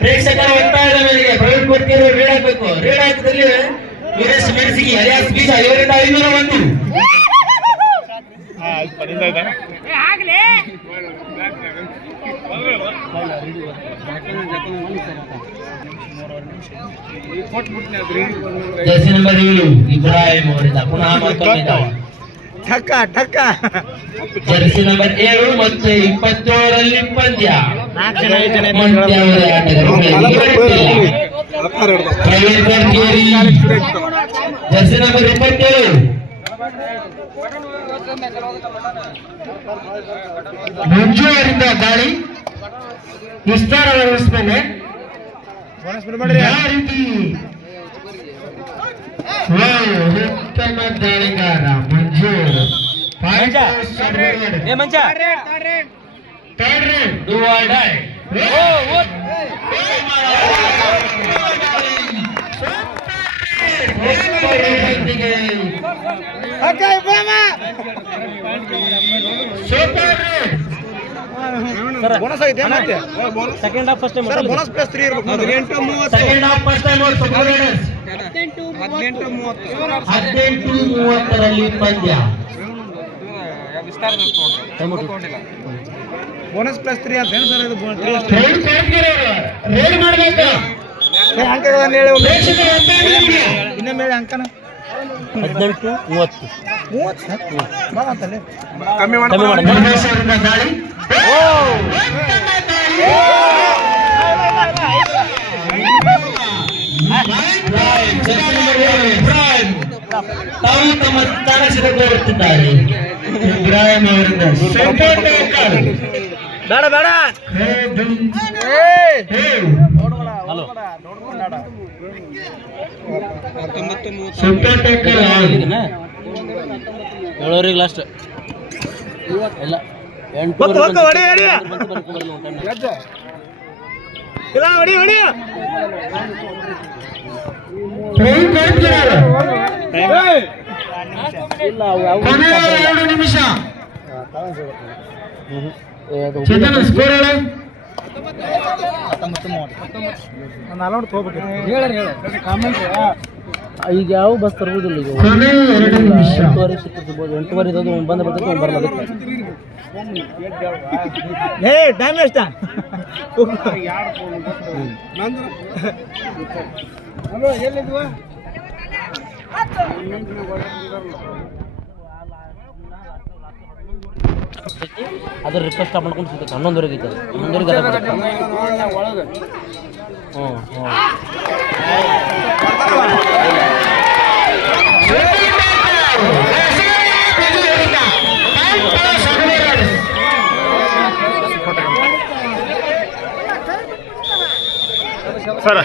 ಪ್ರೇಕ್ಷಕರ ಒತ್ತಾಯದ ಮೇರೆಗೆ ಪ್ರವೀಣ್ ಕೊಟ್ಟಿರೋ ರೀಡ್ ಹಾಕಬೇಕು. ರೀಡ್ ಹಾಕಿದಲ್ಲಿ ವೀರೇಶ್ ಮೆಣಸಿಗೆ ಹರಿಯಾಸ್ ಬೀಜ 501. ಜರ್ಸಿ ನಂಬರ್ 7 ಇಬ್ರಾಹಿಂ ಅವರಿಂದ ಪುನಃ ಮತ್ತೊಮ್ಮೆ ಜರ್ಸಿ ನಂಬರ್ 7 ಮತ್ತು 27ರಲ್ಲಿ ಪಂದ್ಯ. ಜರ್ಸಿ ನಂಬರ್ 27 ಮಂಜು ಅವರಿಂದ ದಾಳಿ ವಿಸ್ತಾರ ಮೇಲೆ ಯಾವ ರೀತಿ ಉತ್ತಮ ದಾಳಿಗಾರ ಮಂಜು ಬೋನಸ್ ಆಗಿದೆ ಮತ್ತೆ second half first time sir bonus plus 3 ಇರಬೇಕು 18:30 ಸೆಕೆಂಡ್ ಹಾಫ್ ಫಸ್ಟ್ ಟೈಮ್ 18:30 ರಲ್ಲಿ ಪಂದ್ಯ ವಿಸ್ತಾರ ಬೋನಸ್ ಪ್ಲಸ್ 3 ಅಂತ ಏನು ಸರ್ ಇದು 3 ಅಷ್ಟೇ ರೇಡ್ ಮಾಡಬೇಕು ಅಂಕಗಳನ್ನು ಹೇಳಿ ಇನ್ನೊಮ್ಮೆ ಹೇಳಿ ಅಂಕನ 18:30 ಬಾ ಅಂತಲೇ ಕಮ್ಮಿ ಮಾಡಿ ದಾಳಿ ತಾವು ತಮ್ಮ ಸ್ಥಾನ ಸಿದ್ಧಗೊಳ್ಳುತ್ತಿದ್ದಾರೆ. ಇಬ್ರಾಹಿಂ ಅವರಿಂದ ಬೇಡ ಬೇಡ ಏಳೂರಿಗೆ ಲಾಸ್ಟ್ ಎಲ್ಲ 8 ನಿಮಿಷ ಚೇತನ ಸ್ಕೋರ್ ಹೇಳ 19:30 ಈಗ ಯಾವ ಬಸ್ ತರ್ಬೋದಿಲ್ಲ ಈಗ 2 ನಿಮಿಷ 8:30 ಸಿಕ್ಕಿರ್ಬೋದು 8:30 ಇದು ಬಂದ ಬರ್ತೈತೆ ಬರಲ್ಲ ಟೈಮ್ ಎಷ್ಟ ಅದ್ರ ರಿಕ್ವೆಸ್ಟ್ ಮಾಡ್ಕೊಂಡು ಸಿಗ್ತೈತೆ 11:30 ಐತೆ 11:30 ಸರ್